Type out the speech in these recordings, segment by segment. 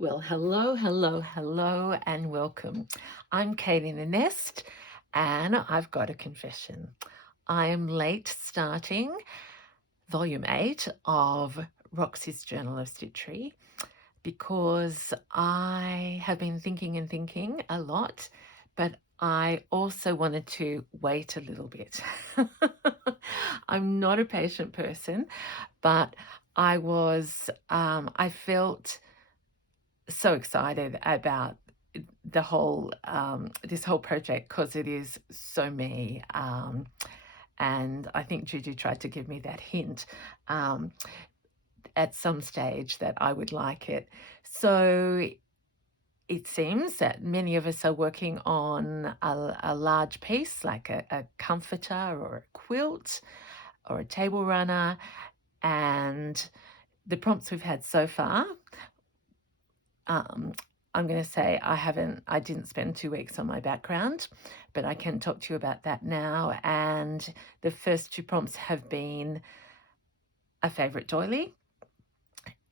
Well, hello, hello, hello, and welcome. I'm Kate in the Nest, and I've got a confession. I am late starting volume 8 of Roxy's Journal of Stitchery because I have been thinking and thinking a lot, but I also wanted to wait a little bit. I'm not a patient person, but I felt so excited about this whole project because it is so me. And I think Juju tried to give me that hint um, at some stage that I would like it. So it seems that many of us are working on a large piece like a comforter or a quilt or a table runner. And the prompts we've had so far, Um, I'm going to say I didn't spend 2 weeks on my background, but I can talk to you about that now. And the first two prompts have been a favourite doily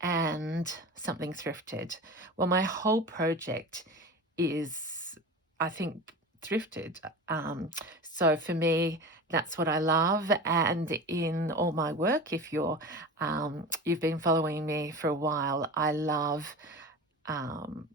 and something thrifted. Well, my whole project is, I think, thrifted. So for me, that's what I love. And in all my work, if you've been following me for a while, I love um,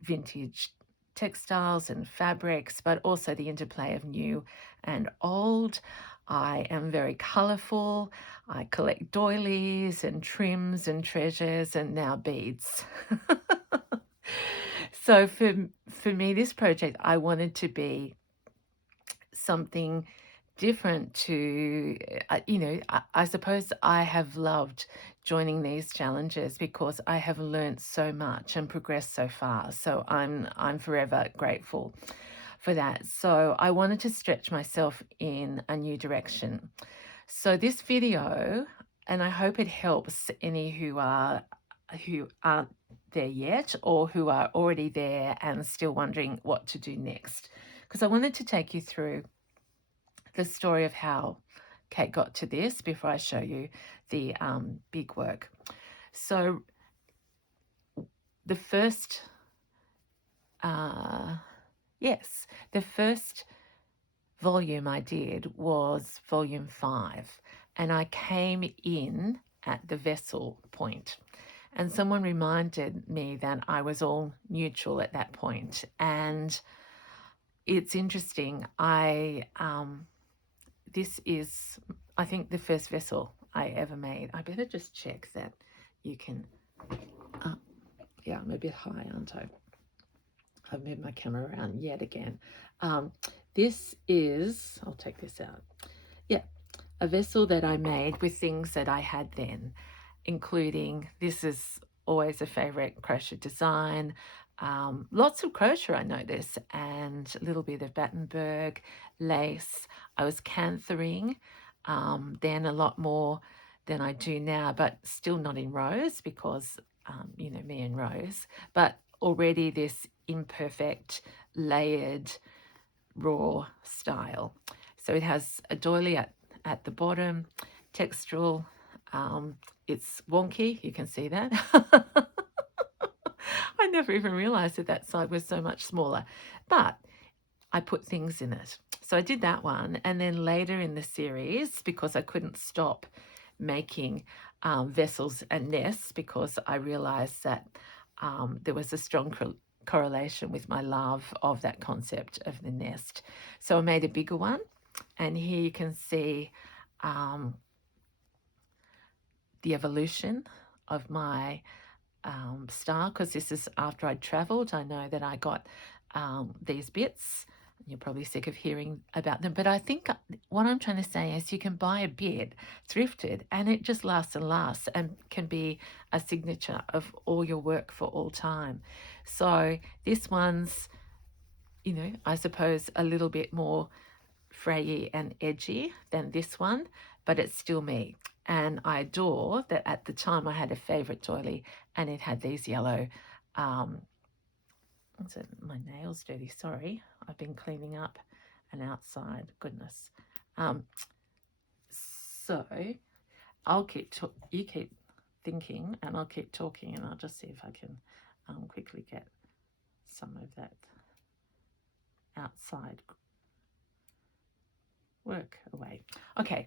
vintage textiles and fabrics, but also the interplay of new and old. I am very colourful. I collect doilies and trims and treasures and now beads. So for me, this project, I wanted to be something different to, I suppose I have loved joining these challenges because I have learnt so much and progressed so far. So I'm forever grateful for that. So I wanted to stretch myself in a new direction. So this video, and I hope it helps any who aren't there yet or who are already there and still wondering what to do next. Because I wanted to take you through the story of how Kate got to this before I show you the big work. So the first, the first volume I did was volume 5, and I came in at the vessel point. And someone reminded me that I was all neutral at that point. And it's interesting. This is, I think, the first vessel I ever made. I better just check that you can, yeah, I'm a bit high, aren't I? I've moved my camera around yet again. This is, I'll take this out. Yeah, a vessel that I made with things that I had then, including, this is always a favorite crochet design, lots of crochet I notice, and a little bit of Battenberg lace. I was canthering then a lot more than I do now, but still not in rows because, me and rows, but already this imperfect, layered, raw style. So it has a doily at the bottom, textural. It's wonky, you can see that. I never even realized that side was so much smaller, but I put things in it. So I did that one. And then later in the series, because I couldn't stop making vessels and nests, because I realized that there was a strong correlation with my love of that concept of the nest. So I made a bigger one. And here you can see the evolution of my style, because this is after I'd traveled. I know that I got these bits. You're probably sick of hearing about them, but I think what I'm trying to say is you can buy a bit thrifted and it just lasts and lasts and can be a signature of all your work for all time. So this one's, I suppose a little bit more frayy and edgy than this one, but it's still me. And I adore that at the time I had a favourite doily and it had these yellow, my nail's dirty, sorry. I've been cleaning up and outside, goodness. So I'll you keep thinking and I'll keep talking and I'll just see if I can quickly get some of that outside work away. Okay.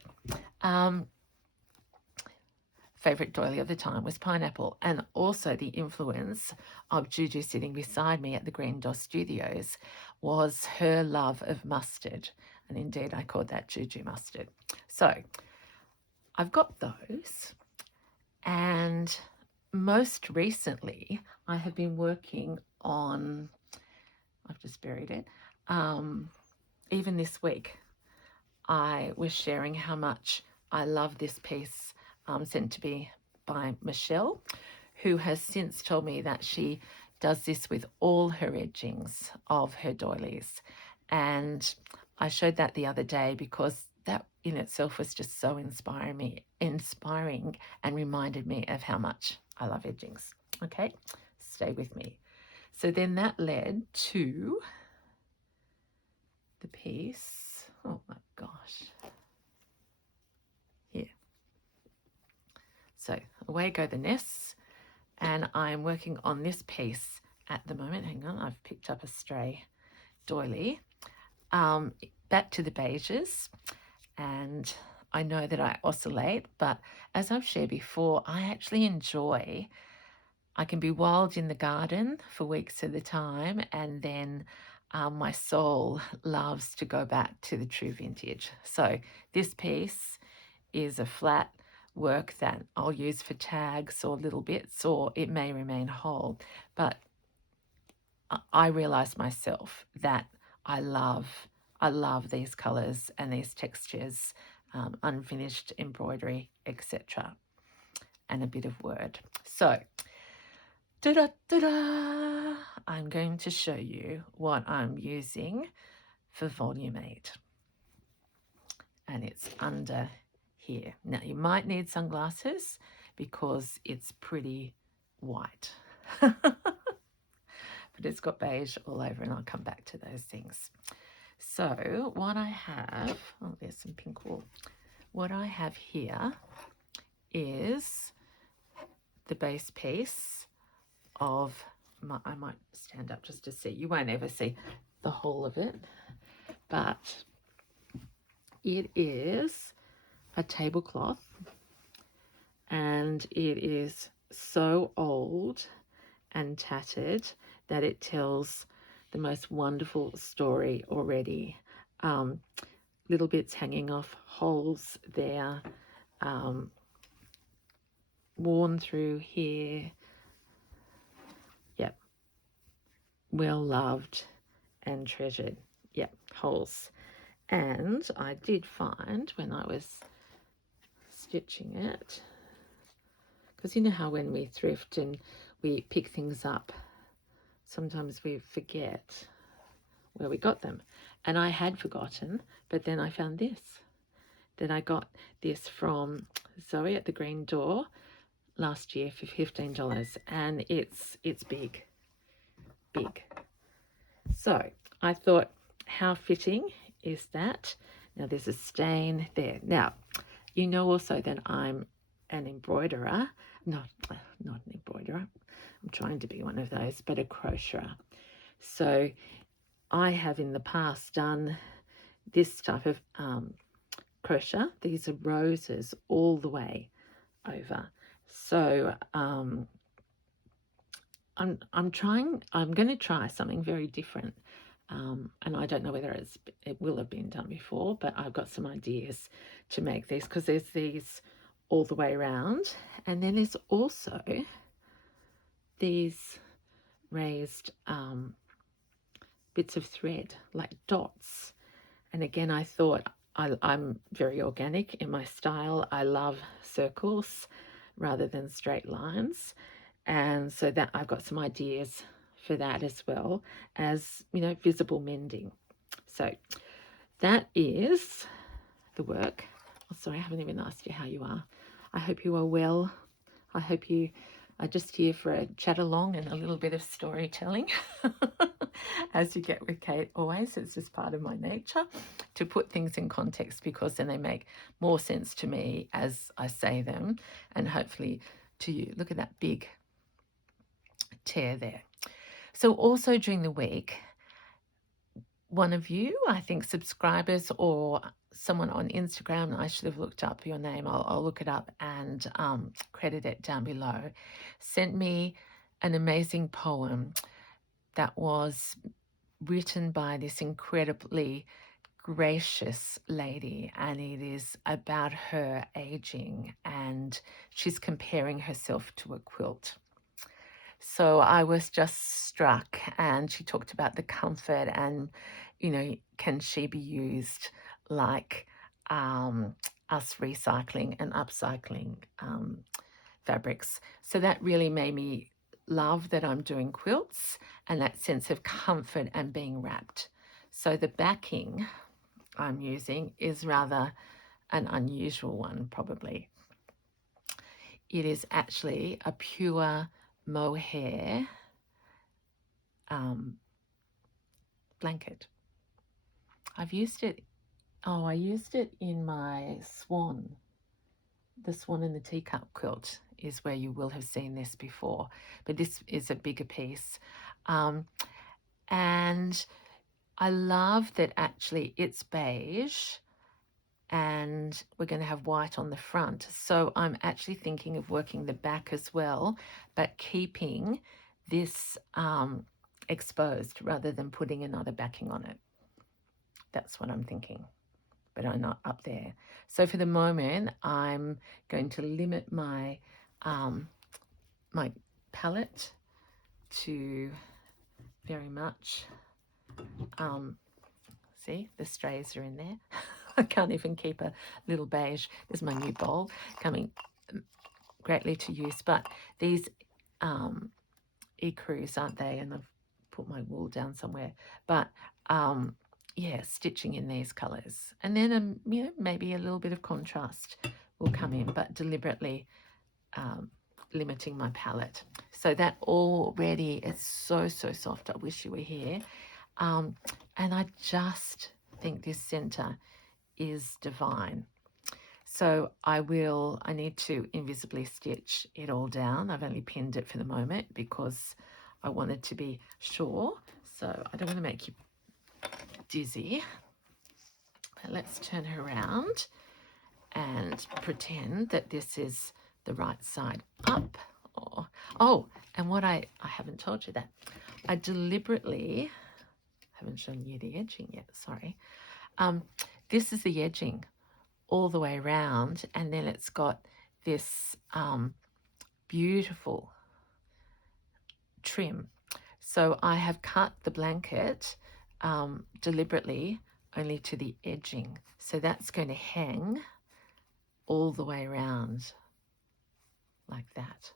Favorite doily of the time was pineapple, and also the influence of Juju sitting beside me at the Green Door Studios was her love of mustard, and indeed I called that Juju mustard. So I've got those, and most recently I have been working on, I've just buried it, even this week I was sharing how much I love this piece sent to me by Michelle, who has since told me that she does this with all her edgings of her doilies. And I showed that the other day because that in itself was just so inspiring and reminded me of how much I love edgings. Okay, stay with me. So then that led to the piece. Oh my gosh. Here. So away go the nests, and I'm working on this piece at the moment. Hang on, I've picked up a stray doily. Back to the beiges, and I know that I oscillate, but as I've shared before, I actually enjoy, I can be wild in the garden for weeks at a time, and then my soul loves to go back to the true vintage. So this piece is a flat work that I'll use for tags or little bits, or it may remain whole. But I realize myself that I love these colors and these textures, unfinished embroidery, etc., and a bit of word. So, da-da-da-da, I'm going to show you what I'm using for volume 8. And it's under here. Now, you might need sunglasses because it's pretty white. But it's got beige all over, and I'll come back to those things. So what I have, oh, there's some pink wool. What I have here is the base piece of I might stand up just to see. You won't ever see the whole of it, but it is a tablecloth, and it is so old and tattered that it tells the most wonderful story already. Little bits hanging off, holes there, worn through here. Yep, well loved and treasured. Yep, holes. And I did find when I was stitching it, because you know how when we thrift and we pick things up, sometimes we forget where we got them. And I had forgotten, but then I found this. Then I got this from Zoe at the Green Door last year for $15, and it's big. So I thought, how fitting is that? Now there's a stain there. Now, you know also that I'm an embroiderer. Not an embroiderer. I'm trying to be one of those, but a crocheter. So I have in the past done this type of crochet. These are roses all the way over. So I'm going to try something very different. And I don't know whether it will have been done before, but I've got some ideas to make these, because there's these all the way around, and then there's also these raised bits of thread, like dots. And again, I thought I'm very organic in my style. I love circles rather than straight lines, and so that I've got some ideas for that, as well as, you know, visible mending. So that is the work. Oh, sorry, I haven't even asked you how you are. I hope you are well. I hope you are just here for a chat along and a little bit of storytelling. As you get with Kate always, it's just part of my nature to put things in context, because then they make more sense to me as I say them, and hopefully to you. Look at that big tear there. So also during the week, one of you, I think subscribers or someone on Instagram, I should have looked up your name, I'll look it up and credit it down below, sent me an amazing poem that was written by this incredibly gracious lady, and it is about her aging, and she's comparing herself to a quilt. So I was just struck, and she talked about the comfort and, can she be used like us recycling and upcycling fabrics. So that really made me love that I'm doing quilts and that sense of comfort and being wrapped. So the backing I'm using is rather an unusual one, probably. It is actually a pure mohair blanket. I've used it, I used it in my swan. The swan and the teacup quilt is where you will have seen this before, but this is a bigger piece. And I love that actually it's beige and we're going to have white on the front. So I'm actually thinking of working the back as well, but keeping this exposed rather than putting another backing on it. That's what I'm thinking, but I'm not up there. So for the moment, I'm going to limit my my palette to very much, see, the strays are in there. I can't even keep a little beige. There's my new bowl coming greatly to use, but these ecru's, aren't they? And I've put my wool down somewhere, but yeah, stitching in these colors, and then maybe a little bit of contrast will come in, but deliberately limiting my palette. So that already is so soft. I wish you were here. And I just think this center is divine. So I need to invisibly stitch it all down. I've only pinned it for the moment because I wanted to be sure. So I don't want to make you dizzy. But let's turn her around and pretend that this is the right side up. Oh, and what I haven't told you that. I deliberately haven't shown you the edging yet, sorry. This is the edging all the way around, and then it's got this beautiful trim. So I have cut the blanket deliberately only to the edging. So that's going to hang all the way around like that.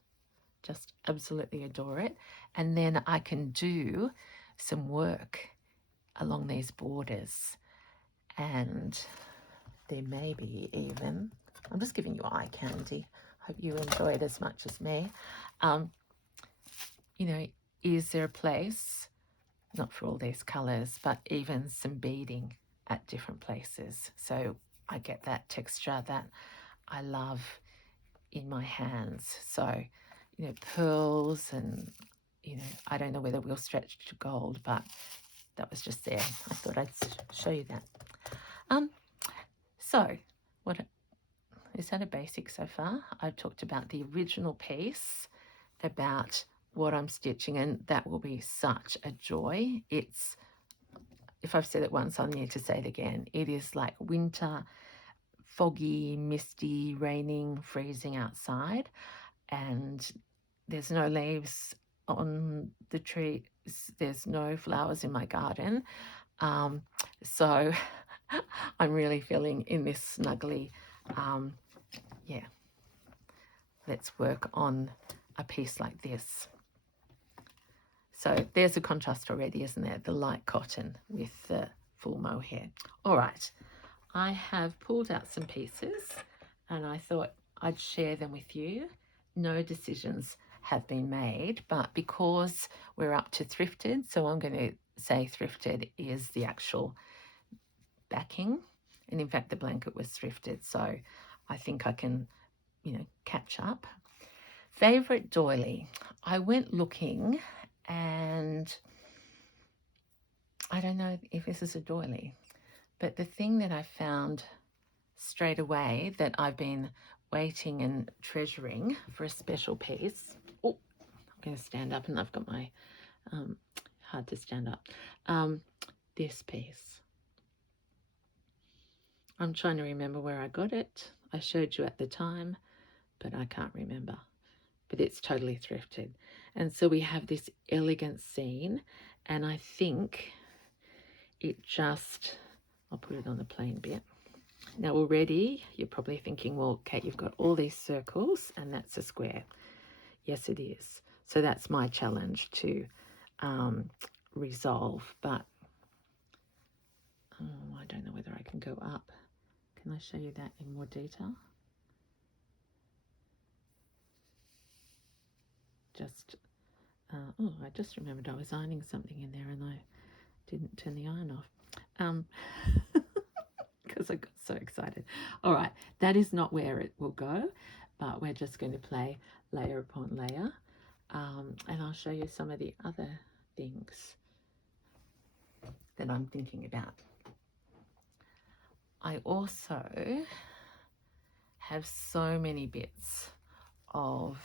Just absolutely adore it. And then I can do some work along these borders, and there may be even, I'm just giving you eye candy. Hope you enjoy it as much as me. Is there a place, not for all these colors, but even some beading at different places? So I get that texture that I love in my hands. So, pearls and, I don't know whether we'll stretch to gold, but that was just there. I thought I'd show you that. So what is that a basic so far? I've talked about the original piece, about what I'm stitching, and that will be such a joy. It's, if I've said it once, I need to say it again. It is like winter, foggy, misty, raining, freezing outside, and there's no leaves on the trees. There's no flowers in my garden. So I'm really feeling in this snuggly, yeah, let's work on a piece like this. So there's a contrast already, isn't there? The light cotton with the full mohair. All right, I have pulled out some pieces and I thought I'd share them with you. No decisions have been made, but because we're up to thrifted, so I'm going to say thrifted is the actual backing, and in fact the blanket was thrifted, so I think I can catch up. Favorite doily. I went looking and I don't know if this is a doily, but the thing that I found straight away that I've been waiting and treasuring for a special piece. Oh, I'm going to stand up and I've got my, hard to stand up. This piece. I'm trying to remember where I got it. I showed you at the time, but I can't remember. But it's totally thrifted. And so we have this elegant scene, and I think it just, I'll put it on the plain bit. Now already you're probably thinking, well, Kate, you've got all these circles and that's a square. Yes, it is. So that's my challenge to resolve, but I don't know whether I can go up. Can I show you that in more detail? Just, I just remembered I was ironing something in there and I didn't turn the iron off. Because I got so excited. All right, that is not where it will go, but we're just going to play layer upon layer. And I'll show you some of the other things that I'm thinking about. I also have so many bits of,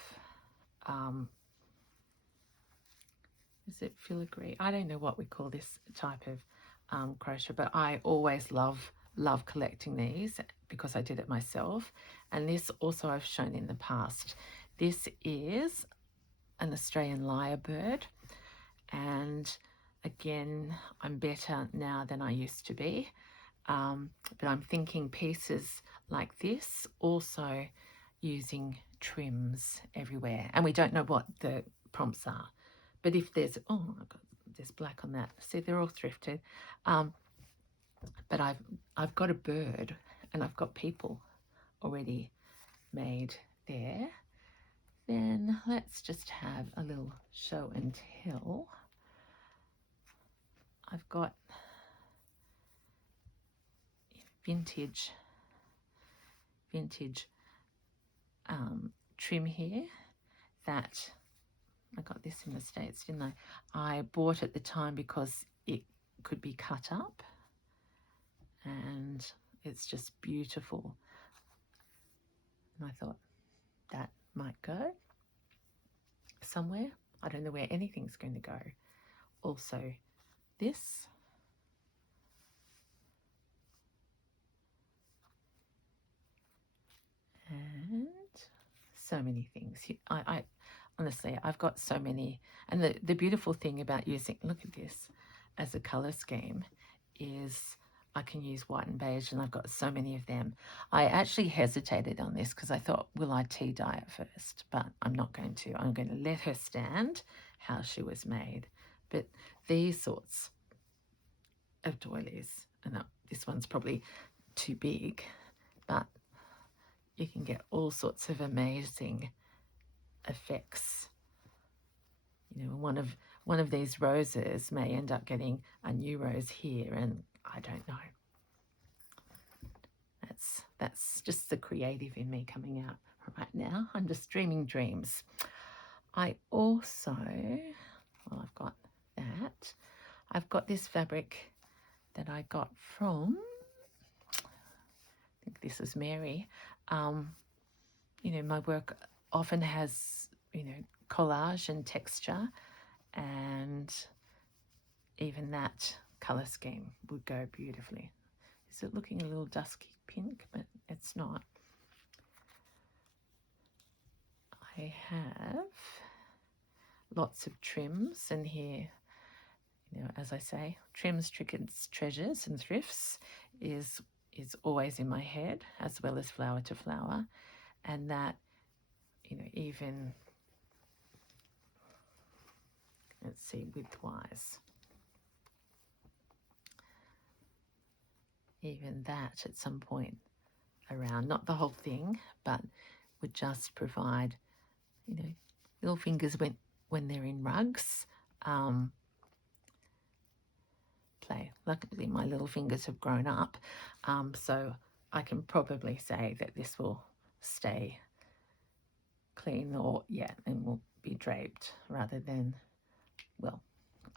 is it filigree? I don't know what we call this type of crochet, but I always love collecting these because I did it myself. And this also I've shown in the past. This is an Australian lyrebird, and again, I'm better now than I used to be, but I'm thinking pieces like this, also using trims everywhere, and we don't know what the prompts are, but if there's, oh, there's black on that, see, they're all thrifted, but I've got a bird and I've got people already made there. Then let's just have a little show and tell. I've got vintage trim here that I got this in the States, didn't I? I bought at the time because it could be cut up and it's just beautiful. And I thought that might go somewhere. I don't know where anything's going to go. Also this. And so many things. I honestly, I've got so many. And the beautiful thing about using, look at this, as a colour scheme is I can use white and beige, and I've got so many of them. I actually hesitated on this because I thought, will I tea dye it first? But I'm not going to. I'm going to let her stand how she was made. But these sorts of doilies, and this one's probably too big, but you can get all sorts of amazing effects. You know, one of these roses may end up getting a new rose here, and I don't know. That's just the creative in me coming out right now. I'm just dreaming dreams. I also, well, I've got that. I've got this fabric that I got from, I think this is Mary. You know, my work often has, you know, collage and texture, and even that colour scheme would go beautifully. Is it looking a little dusky pink? But it's not. I have lots of trims, and here, you know, as I say, trims, trinkets, treasures and thrifts is always in my head, as well as flower to flower. And that, you know, even, let's see, widthwise, even that at some point around, not the whole thing, but would just provide, you know, little fingers when they're in rugs, play. Luckily my little fingers have grown up, so I can probably say that this will stay clean, or yeah, and will be draped rather than, well,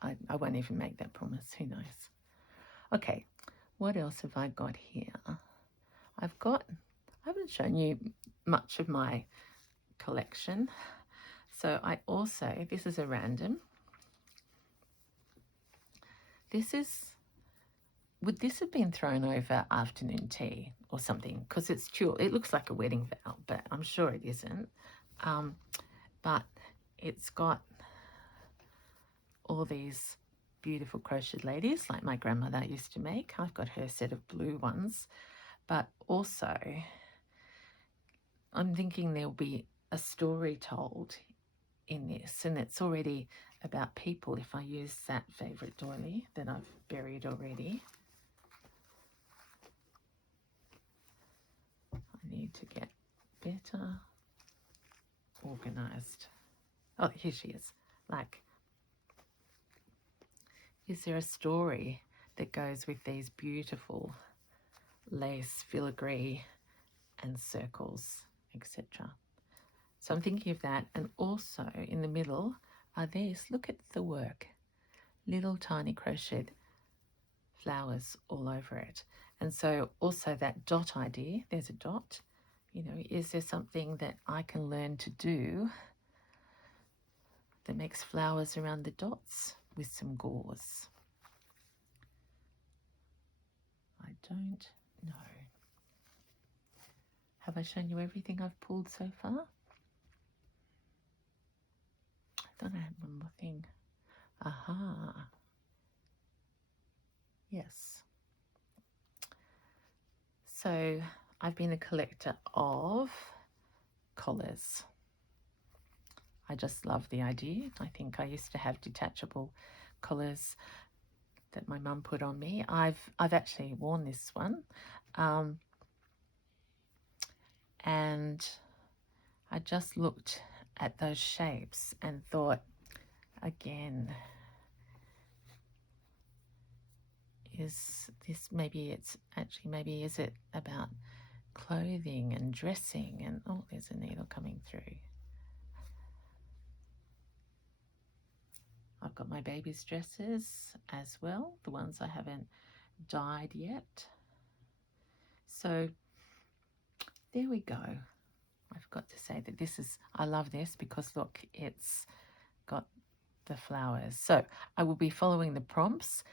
I won't even make that promise. Who knows? Okay, what else have I got here? I haven't shown you much of my collection. So I also, this is a random. Would this have been thrown over afternoon tea or something? Because it's tulle. It looks like a wedding vow, but I'm sure it isn't. But it's got all these beautiful crocheted ladies like my grandmother used to make. I've got her set of blue ones. But also, I'm thinking there'll be a story told in this, and it's already about people if I use that favourite doily that I've buried already. I need to get better organised. Oh, here she is. Like, is there a story that goes with these beautiful lace, filigree and circles, etc.? So I'm thinking of that. And also in the middle are these. Look at the work. Little tiny crocheted flowers all over it. And so also that dot idea, there's a dot. You know, is there something that I can learn to do that makes flowers around the dots with some gauze? I don't know. Have I shown you everything I've pulled so far? I thought I had one more thing. Aha. Yes. So I've been a collector of collars. I just love the idea. I think I used to have detachable collars that my mum put on me. I've actually worn this one. And I just looked at those shapes and thought, again, is this maybe is it about clothing and dressing? And oh, there's a needle coming through. I've got my baby's dresses as well, the ones I haven't dyed yet. So there we go. I forgot to say that I love this because look, it's got the flowers. So I will be following the prompts,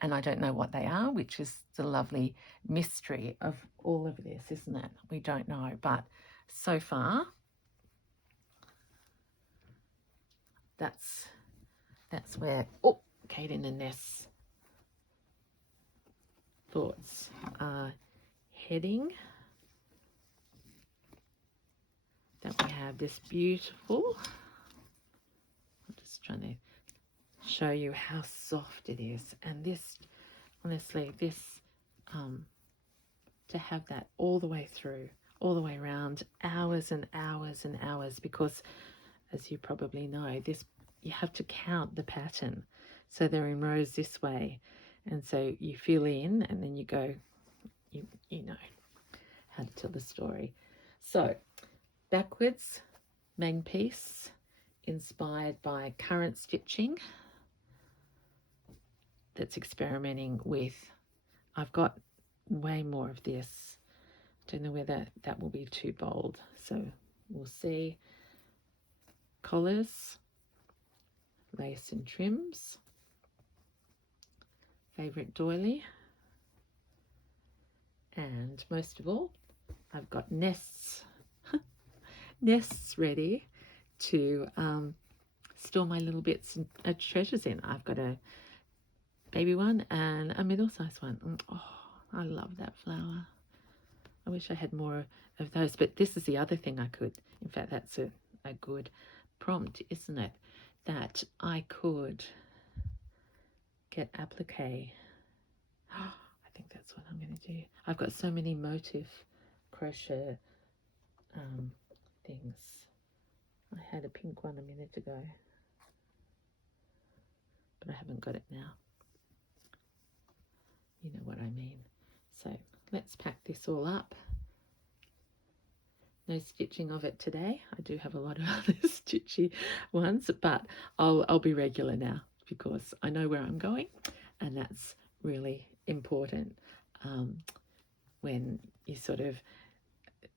and I don't know what they are, which is the lovely mystery of all of this, isn't it? We don't know, but so far that's where Kaden and Ness thoughts are heading. That we have this beautiful, I'm just trying to show you how soft it is, and this, honestly, this to have that all the way through, all the way around, hours and hours and hours, because as you probably know, this, you have to count the pattern, so they're in rows this way, and so you fill in and then you go, you know how to tell the story. So backwards main piece inspired by current stitching that's experimenting with, I've got way more of this, don't know whether that will be too bold, so we'll see. Collars, lace and trims, favourite doily, and most of all I've got nests ready to store my little bits and treasures in. I've got a baby one and a middle-sized one. Oh, I love that flower. I wish I had more of those, but this is the other thing I could, in fact that's a good prompt, isn't it, that I could get applique. I think that's what I'm going to do. I've got so many motif crochet things. I had a pink one a minute ago, but I haven't got it now. You know what I mean. So let's pack this all up. no stitching of it today. I do have a lot of other stitchy ones, but I'll be regular now because I know where I'm going, and that's really important when you sort of,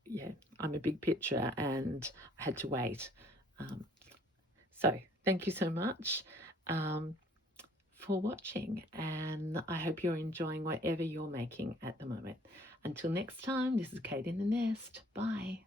yeah, I'm a big picture and I had to wait. So thank you so much for watching, and I hope you're enjoying whatever you're making at the moment. Until next time, this is Kate in the Nest. Bye.